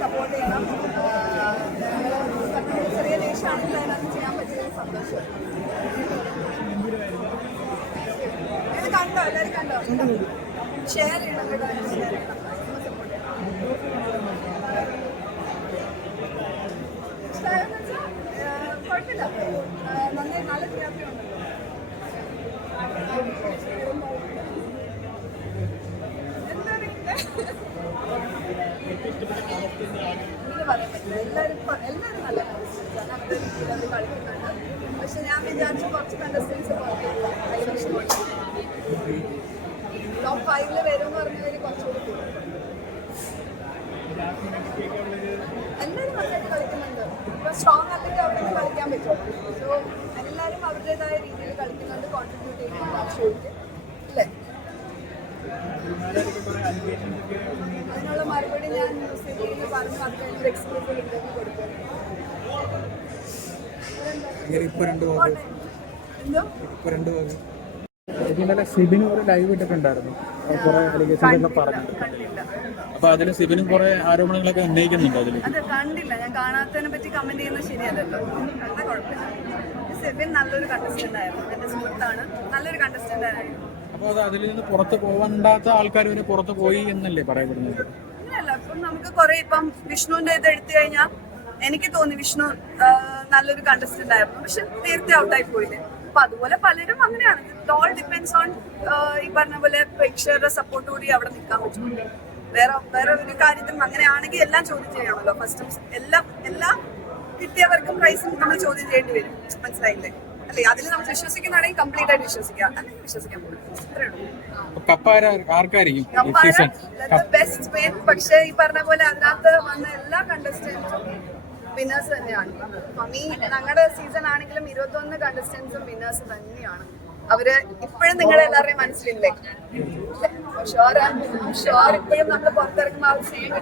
Support ചെയ്യണം ചെറിയ സന്തോഷം ഇത് കണ്ടോ എല്ലാവരും കണ്ടോ ഷെയർ ചെയ്യണം കുഴപ്പമില്ല നന്നായി നല്ല എല്ലാവരും എല്ലാവരും നല്ല ആണ്. അവരുടെ രീതിയിൽ കളിക്കുന്നുണ്ട്. പക്ഷെ ഞാൻ വിചാരിച്ചു കുറച്ച് കണ്ടസ്റ്റൻസ് ടോപ്പ് ഫൈവിൽ വരും എന്ന് പറഞ്ഞവര് കുറച്ചുകൂടി കൂടും. എല്ലാവരും നന്നായിട്ട് കളിക്കുന്നുണ്ട് ഇപ്പൊ സ്ട്രോങ് അല്ലെങ്കിൽ അവിടെ കളിക്കാൻ പറ്റും സോ എല്ലാവരും അവരുടേതായ രീതിയിൽ കളിക്കുന്നുണ്ട് കോൺട്രിബ്യൂട്ട് ചെയ്യുന്നുണ്ട് ആ ഷോയ്ക്ക് അല്ലേ മറുപടി ഞാൻ പറഞ്ഞു അത് കഴിഞ്ഞൊരു എക്സ്ക്ലൂസീവ് ഇന്റർവ്യൂ കൊടുക്കും. ഇന്നലെ സിബിന് ഒരു ലൈവ് ഇട്ടിട്ടുണ്ടായിരുന്നു. കുറെ അപ്പൊ അതിന് സിബിനും കുറെ ആരോപണങ്ങളൊക്കെ ഉന്നയിക്കുന്നുണ്ട് അതിൽ അത് കണ്ടില്ല. ഞാൻ കാണാത്തതിനെ പറ്റി കമന്റ് ചെയ്യുന്നത് ശരിയല്ലല്ലോ. അത് കുഴപ്പമില്ല. സെബിൻ നല്ലൊരു കണ്ടസ്റ്റന്റ് ആയിരുന്നു. എന്റെ സുഹൃത്താണ്. നല്ലൊരു കണ്ടസ്റ്റന്റ് ആയിരുന്നു. അപ്പൊ അത് അതിൽ നിന്ന് പുറത്ത് പോകണ്ടാത്ത ആൾക്കാർ വരെ പുറത്ത് പോയി എന്നല്ലേ പറയപ്പെടുന്നത്? നമുക്ക് കുറെ ഇപ്പം വിഷ്ണുവിന്റെ ഇത് എടുത്തു കഴിഞ്ഞാൽ എനിക്ക് തോന്നി വിഷ്ണു നല്ലൊരു കണ്ടസ്റ്റന്റ് ആയിരുന്നു. പക്ഷെ നേരത്തെ ഔട്ടായി പോയില്ലേ. അപ്പൊ അതുപോലെ പലരും അങ്ങനെയാണ്. ഇറ്റ് ഓൾ ഡിപ്പെൻസ് ഓൺ ഈ പറഞ്ഞ പോലെ പ്രേക്ഷകരുടെ സപ്പോർട്ട് കൂടി അവിടെ നിൽക്കാൻ പറ്റും വേറെ വേറെ ഒരു കാര്യത്തിൽ അങ്ങനെയാണെങ്കിൽ എല്ലാം ചോദ്യം ചെയ്യണമല്ലോ. ഫസ്റ്റ് എല്ലാം എല്ലാം കിട്ടിയവർക്കും പ്രൈസും നമ്മൾ ചോദ്യം ചെയ്യേണ്ടി വരും. മനസ്സിലായില്ലേ? അല്ലേ അതിൽ നമ്മൾ വിശ്വസിക്കുന്നതാണെങ്കിൽ കംപ്ലീറ്റ് ആയിട്ട് വിശ്വസിക്കുക അല്ലെങ്കിൽ വിശ്വസിക്കാൻ പോകും ബെസ്റ്റ് വിൻ പക്ഷേ ഈ പറഞ്ഞ പോലെ അതിനകത്ത് വന്ന എല്ലാ കണ്ടസ്റ്റൻസും വിന്നേഴ്സ് തന്നെയാണ്. മമ്മി ഞങ്ങളുടെ സീസൺ ആണെങ്കിലും ഇരുപത്തൊന്ന് കണ്ടസ്റ്റൻസും വിന്നേഴ്സ് തന്നെയാണ്. അവർ ഇപ്പോഴും നിങ്ങളെ എല്ലാവരുടെയും മനസ്സിലില്ലേ? ഷുവർ ഇപ്പോഴും നമ്മൾ പുറത്തിറങ്ങുമ്പോൾ ആ സെയിം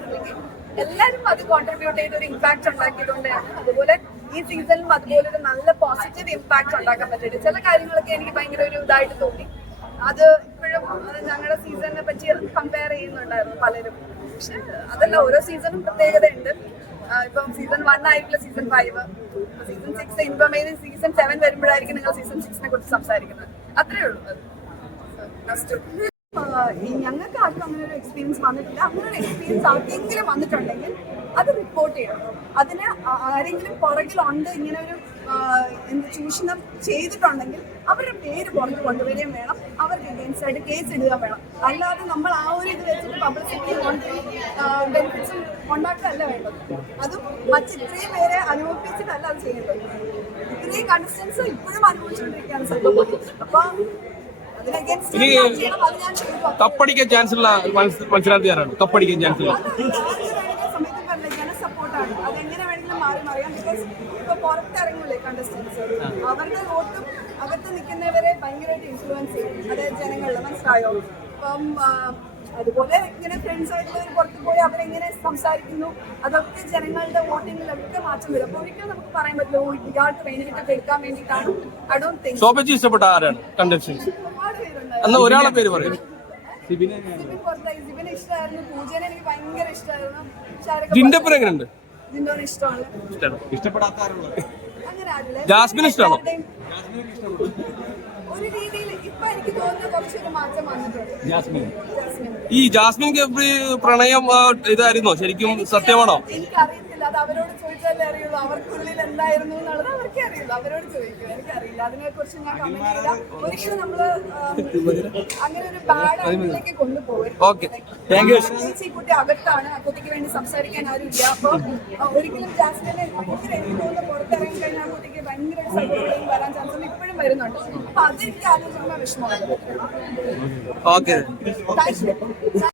എല്ലാവരും അത് കോൺട്രിബ്യൂട്ട് ചെയ്ത് ഒരു ഇമ്പാക്ട് ഉണ്ടാക്കിയതുകൊണ്ടാണ് അതുപോലെ ഈ സീസണിലും അതുപോലെ ഒരു നല്ല പോസിറ്റീവ് ഇമ്പാക്ട് ഉണ്ടാക്കാൻ പറ്റിയിട്ട് ചില കാര്യങ്ങളൊക്കെ എനിക്ക് ഭയങ്കര ഒരു ഇതായിട്ട് തോന്നി. അത് ഇപ്പോഴും ഞങ്ങളുടെ സീസണിനെ പറ്റി കമ്പയർ ചെയ്യുന്നുണ്ടായിരുന്നു പലരും. പക്ഷെ അതല്ല ഓരോ സീസണും പ്രത്യേകതയുണ്ട്. ഇപ്പം സീസൺ വൺ ആയിട്ടുള്ള season five season six information season seven വരുമ്പോഴായിരിക്കും നിങ്ങൾ സീസൺ സിക്സിനെ കുറിച്ച് സംസാരിക്കുന്നത്. അത്രേ ഉള്ളൂ. ഞങ്ങൾക്ക് ആർക്കും അങ്ങനെ ഒരു എക്സ്പീരിയൻസ് വന്നിട്ടില്ല. അങ്ങനെ ഒരു എക്സ്പീരിയൻസ് ആർക്കെങ്കിലും വന്നിട്ടുണ്ടെങ്കിൽ അത് റിപ്പോർട്ട് ചെയ്യണം. അതിന് ആരെങ്കിലും പുറകിലുണ്ട് ഇങ്ങനെ ഒരു എന്ത് ചൂഷണം ചെയ്തിട്ടുണ്ടെങ്കിൽ അവരുടെ പേര് പുറത്ത് കൊണ്ടുവരികയും വേണം. അവർക്ക് അഗേൻസ്റ്റ് ആയിട്ട് കേസ് ഇടുക വേണം. അല്ലാതെ നമ്മൾ ആ ഒരു ഇത് വെച്ചിട്ട് പബ്ലിസിറ്റി ബെനിഫിറ്റ്സ് ഉണ്ടാക്കുകയല്ല വേണ്ടത്. അതും മറ്റ് ഇത്രയും പേരെ അനുഭവിപ്പിച്ചിട്ടല്ല അത് ചെയ്യേണ്ടത്. ഇത്രയും കൺസ്റ്റൻസ് ഇപ്പോഴും അനുഭവിച്ചുകൊണ്ടിരിക്കുകയാണ് സംഭവം. അപ്പൊ അതിനഗേൻസ്റ്റ് ഇനി കപ്പടിക്കാൻ ചാൻസ് ഉള്ള മത്സ- മത്സരാർത്ഥിയാരാണ്? കപ്പടിക്കാൻ ചാൻസ് ഉള്ള. പുറത്തിറങ്ങൂലേ കണ്ടസ്റ്റൻസ് അവരുടെ വോട്ടും അകത്ത് നിൽക്കുന്നവരെ ഭയങ്കരമായിട്ട് ഇൻഫ്ലുവൻസ് ചെയ്യും. അതായത് ജനങ്ങളിൽ മനസ്സിലായോ? അപ്പം അതുപോലെ ഇങ്ങനെ ഫ്രണ്ട്സ് ആയിട്ടുള്ളവർ പുറത്ത് പോയി അവരെങ്ങനെ സംസാരിക്കുന്നു? അതൊക്കെ ജനങ്ങളുടെ വോട്ടിങ്ങിലൊക്കെ മാറ്റം വരും. അപ്പോൾ ഒരിക്കലും നമുക്ക് പറയാൻ പറ്റില്ല ഇയാൾ ട്രെയിനിലൊക്കെ എടുക്കാൻ വേണ്ടിയിട്ടാണ്. ഐ ഡോണ്ട് തിങ്ക് ഇഷ്ടപ്പെട്ട ആരാണ്? കണ്ടസ്റ്റൻസ് എന്നാ ഒരാളെ പേര് പറയും. ജിൻഡപ്പൻ എങ്ങനെയുണ്ട് ജാസ്മിൻ ഇഷ്ടമാണോ? എല്ലാവരുടെയും ഒരു രീതിയിൽ ഇപ്പൊ എനിക്ക് തോന്നുന്നു കുറച്ചൊരു മാറ്റം വന്നിട്ടുണ്ട്. ജാസ്മിൻ. ജാസ്മിൻ. ഈ ജാസ്മിൻ ഗബ്രി പ്രണയം ഇതായിരുന്നോ? ശരിക്കും സത്യമാണോ? എനിക്കറിയത്തില്ല അത് അവരോട് ചോദിച്ചാലേ അറിയുള്ളൂ. അവർക്കുള്ളിൽ എന്തായിരുന്നു എന്നുള്ളത് അവർക്കേ അറിയുള്ളൂ. അവരോട് ചോദിക്കും. എനിക്കറിയില്ല. അതിനെ കുറിച്ച് ഞാൻ കമന്റ് ചെയ്യില്ല ഒരിക്കലും നമ്മൾ അങ്ങനെ ഒരു ബാഡ് ആംഗിളിലേക്ക് കൊണ്ടുപോകും ഈ കുട്ടി അകത്താണ്. ആ കുട്ടിക്ക് വേണ്ടി സംസാരിക്കാൻ ആരും ഇല്ല. അപ്പൊ ഒരിക്കലും ജാസ്മിനെ ഭയങ്കര പുറത്തിറങ്ങി കഴിഞ്ഞാൽ ആ കുട്ടിക്ക് ഭയങ്കര ഒരു സൗകര്യം വരാൻ ചാൻസ് ഉണ്ട് ഇപ്പോഴും വരുന്നുണ്ട്. അപ്പൊ അതെനിക്ക് ആലോചിക്കുമ്പോൾ വിഷമമാണ്. ഓക്കെ.